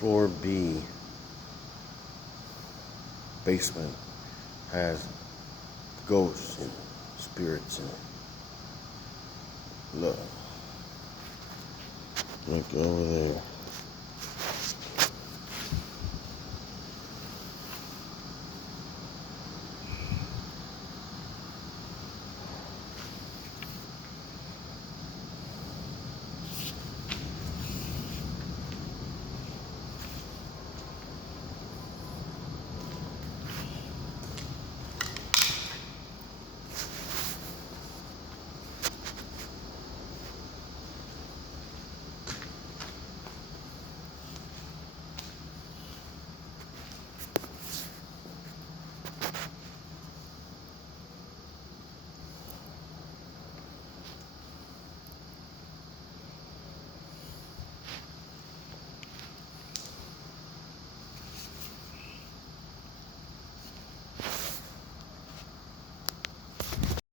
floor B basement has ghosts and spirits in it. Look. Look over there.